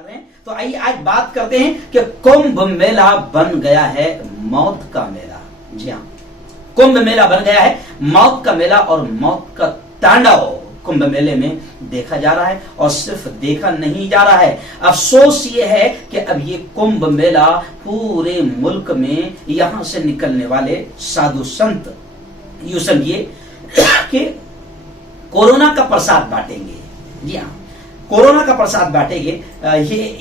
निकाल रहे हैं। तो आइए आज बात करते हैं कि कुंभ मेला बन गया है मौत का मेला। जी हाँ, कुंभ मेला बन गया है मौत का मेला और मौत का तांडव कुंभ मेले में देखा जा रहा है। और सिर्फ देखा नहीं जा रहा है, अफसोस ये है कि अब ये कुंभ मेला पूरे मुल्क में यहां से निकलने वाले साधु संत यूं समझिए कि कोरोना का प्रसाद बांटेंगे। जी हाँ, कोरोना का प्रसाद बांटेंगे।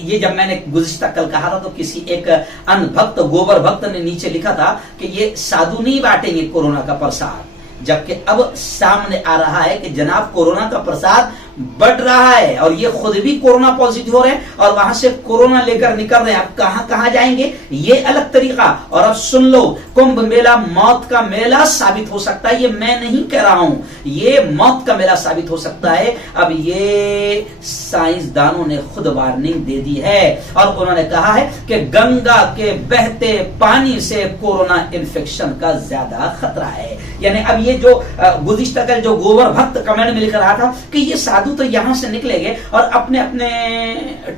ये जब मैंने गुज़िश्ता कल कहा था तो किसी एक अनभक्त गोबर भक्त ने नीचे लिखा था कि ये साधु नहीं बांटेंगे कोरोना का प्रसाद, जबकि अब सामने आ रहा है कि जनाब कोरोना का प्रसाद बढ़ रहा है और ये खुद भी कोरोना पॉजिटिव हो रहे हैं और वहां से कोरोना लेकर निकल रहे हैं। अब कहां कहां जाएंगे ये अलग तरीका। और अब सुन लो, कुंभ मेला मौत का मेला साबित हो सकता है। ये मैं नहीं कह रहा हूं, ये मौत का मेला साबित हो सकता है। अब ये साइंसदानों ने खुद वार्निंग दे दी है और उन्होंने कहा है कि गंगा के बहते पानी से कोरोना इन्फेक्शन का ज्यादा खतरा है। यानी अब ये जो गुज़िश्ता कल जो गोबर भक्त कमेंट में लिख रहा था कि ये साधु तो यहां से निकलेंगे और अपने अपने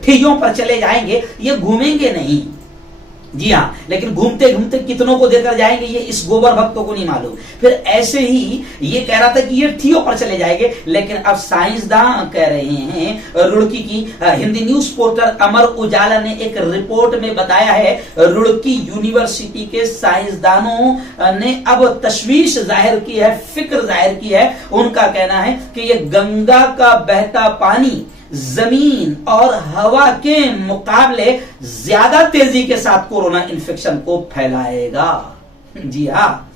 ठियों पर चले जाएंगे, ये घूमेंगे नहीं। जी हाँ, लेकिन घूमते घूमते कितनों को देकर जाएंगे ये इस गोबर भक्तों को नहीं मालूम। फिर ऐसे ही ये कह रहा था कि ये ठियों पर चले जाएंगे, लेकिन अब साइंसदान कह रहे हैं। रुड़की की हिंदी न्यूज पोर्टल अमर उजाला ने एक रिपोर्ट में बताया है, रुड़की यूनिवर्सिटी के साइंसदानों ने अब तशवीश जाहिर की है, फिक्र जाहिर की है। उनका कहना है कि ये गंगा का बहता पानी जमीन और हवा के मुकाबले ज्यादा तेजी के साथ कोरोना इन्फेक्शन को फैलाएगा। जी हाँ,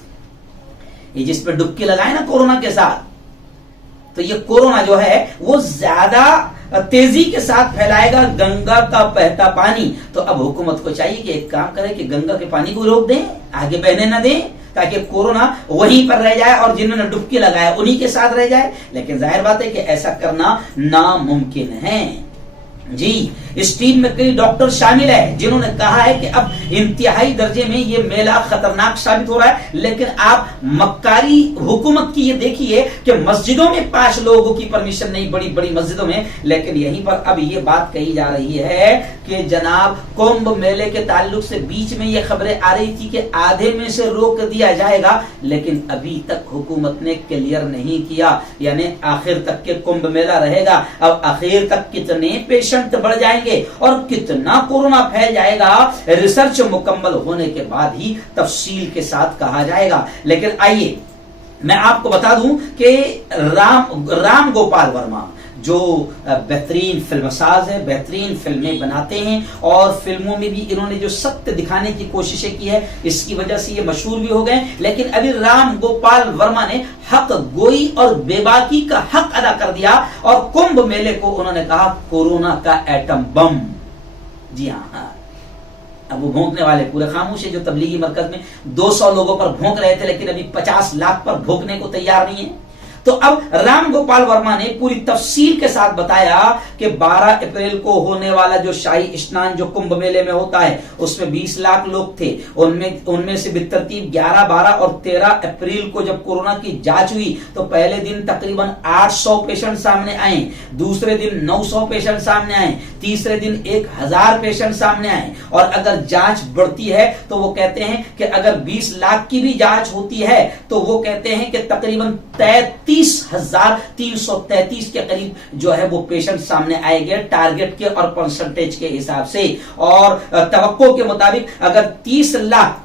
ये जिस पे डुबकी लगाए ना कोरोना के साथ, तो ये कोरोना जो है वो ज्यादा तेजी के साथ फैलाएगा गंगा का बहता पानी। तो अब हुकूमत को चाहिए कि एक काम करे कि गंगा के पानी को रोक दें, आगे बहने न दें, ताकि कोरोना वहीं पर रह जाए और जिन्होंने डुबकी लगाया उन्हीं के साथ रह जाए। लेकिन जाहिर बात है कि ऐसा करना नामुमकिन है। जी, इस टीम में कई डॉक्टर शामिल है जिन्होंने कहा है कि अब इंतहाई दर्जे में ये मेला खतरनाक साबित हो रहा है। लेकिन आप मक्कारी हुकूमत की ये देखिए कि मस्जिदों में 5 लोगों की परमिशन नहीं, बड़ी बड़ी मस्जिदों में। लेकिन यहीं पर अब ये बात कही जा रही है कि जनाब कुंभ मेले के ताल्लुक से बीच में ये खबरें आ रही थी कि आधे में से रोक दिया जाएगा, लेकिन अभी तक हुकूमत ने क्लियर नहीं किया। यानी आखिर तक के कुंभ मेला रहेगा। अब आखिर तक कितने पेशेंट बढ़ जाएंगे और कितना कोरोना फैल जाएगा, रिसर्च मुकम्मल होने के बाद ही तफसील के साथ कहा जाएगा। लेकिन आइए मैं आपको बता दूं कि राम गोपाल वर्मा जो बेहतरीन फिल्मसाज है, बेहतरीन फिल्में बनाते हैं और फिल्मों में भी इन्होंने जो सत्य दिखाने की कोशिशें की है, इसकी वजह से ये मशहूर भी हो गए। लेकिन अभी राम गोपाल वर्मा ने हक गोई और बेबाकी का हक अदा कर दिया और कुंभ मेले को उन्होंने कहा कोरोना का एटम बम। जी हाँ, अब वो भोंकने वाले पूरे खामोश है। जो तबलीगी मरकज में 200 लोगों पर भोंक रहे थे, लेकिन अभी 50 लाख पर भोंकने को तैयार नहीं है। तो अब राम गोपाल वर्मा ने पूरी तफसील के साथ बताया कि 12 अप्रैल को होने वाला जो शाही स्नान जो कुंभ मेले में होता है उसमें 20 लाख लोग थे। उनमें से बितरतीब 11, 12 और 13 अप्रैल को जब कोरोना की जांच हुई तो पहले दिन तकरीबन 800 पेशेंट सामने आए, दूसरे दिन 900 पेशेंट सामने आए, तीसरे दिन 1000 पेशेंट सामने आए। और अगर जांच बढ़ती है तो वो कहते हैं कि अगर 20 लाख की भी जांच होती है तो वो कहते हैं कि तकरीबन 33,333 के करीब जो है वो पेशेंट सामने आएंगे टारगेट के और परसेंटेज के हिसाब से। और तवक्को के मुताबिक अगर 30 लाख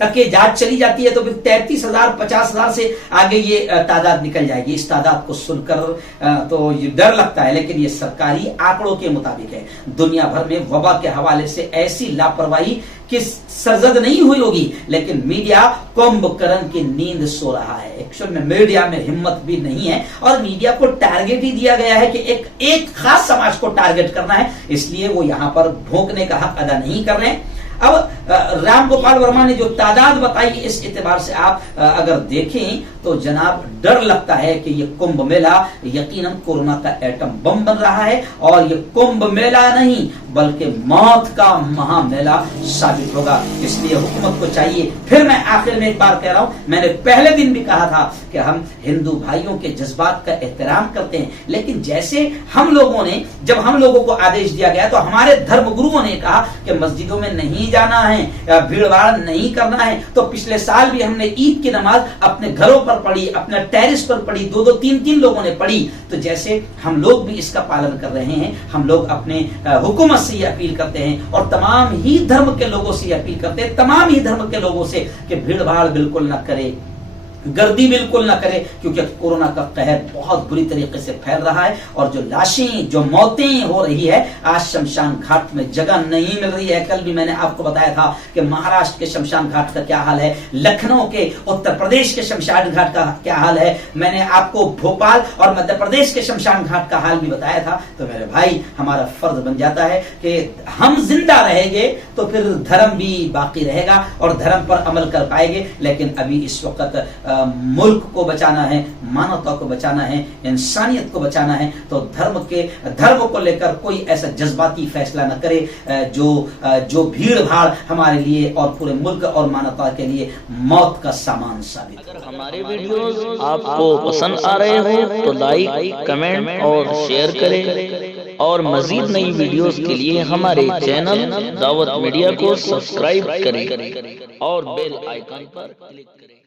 तक ये जांच चली जाती है तो फिर 33,000 50,000 से आगे ये तादाद निकल जाएगी। इस तादाद को सुनकर तो ये डर लगता है, लेकिन ये सरकारी आंकड़ों के मुताबिक है। दुनिया भर में वबा के हवाले से ऐसी लापरवाही कि सरजद नहीं हुई होगी, लेकिन मीडिया कुंभकर्ण की नींद सो रहा है। एक्चुअल में मीडिया में हिम्मत भी नहीं है और मीडिया को टारगेट ही दिया गया है कि एक खास समाज को टारगेट करना है, इसलिए वो यहां पर भोंकने का हक अदा नहीं कर रहे हैं। अब राम गोपाल वर्मा ने जो तादाद बताई, इस एतबार से आप अगर देखें तो जनाब डर लगता है कि ये कुंभ मेला यकीनन कोरोना का एटम बम बन रहा है और ये कुंभ मेला नहीं बल्कि मौत का महामेला साबित होगा। इसलिए हुकूमत को चाहिए, फिर मैं आखिर में एक बार कह रहा हूं, मैंने पहले दिन भी कहा था कि हम हिंदू भाइयों के जज्बात का एहतराम करते हैं, लेकिन जैसे हम लोगों ने, जब हम लोगों को आदेश दिया गया तो हमारे धर्म गुरुओं ने कहा कि मस्जिदों में नहीं जाना है, भीड़ भाड़ नहीं करना है। तो पिछले साल भी हमने ईद की नमाज अपने घरों पर पढ़ी, अपने टेरिस पर पढ़ी, 2-2, 3-3 लोगों ने पढ़ी। तो जैसे हम लोग भी इसका पालन कर रहे हैं, हम लोग अपने हुकूमत से ये अपील करते हैं और तमाम ही धर्म के लोगों से अपील करते हैं, तमाम ही धर्म के लोगों से, कि भीड़ भाड़ बिल्कुल न करे, गर्दी बिल्कुल ना करे, क्योंकि कोरोना का कहर बहुत बुरी तरीके से फैल रहा है और जो लाशें, जो मौतें हो रही है, आज शमशान घाट में जगह नहीं मिल रही है। कल भी मैंने आपको बताया था कि महाराष्ट्र के शमशान घाट का क्या हाल है, लखनऊ के, उत्तर प्रदेश के शमशान घाट का क्या हाल है, मैंने आपको भोपाल और मध्य प्रदेश के शमशान घाट का हाल भी बताया था। तो मेरे भाई, हमारा फर्ज बन जाता है कि हम जिंदा रहेंगे तो फिर धर्म भी बाकी रहेगा और धर्म पर अमल कर पाएंगे। लेकिन अभी इस वक्त मुल्क को बचाना है, मानवता को बचाना है, इंसानियत को बचाना है, तो धर्म को लेकर कोई ऐसा जज्बाती फैसला न करे जो भीड़ भाड़ हमारे लिए और पूरे मुल्क और मानवता के लिए मौत का सामान साबित। अगर हमारे वीडियोस आपको पसंद आ रहे हो तो लाइक, कमेंट और शेयर करें और मजीद नई वीडियोस के लिए हमारे चैनल दावत मीडिया को सब्सक्राइब करें और बेल आइकन पर क्लिक करें।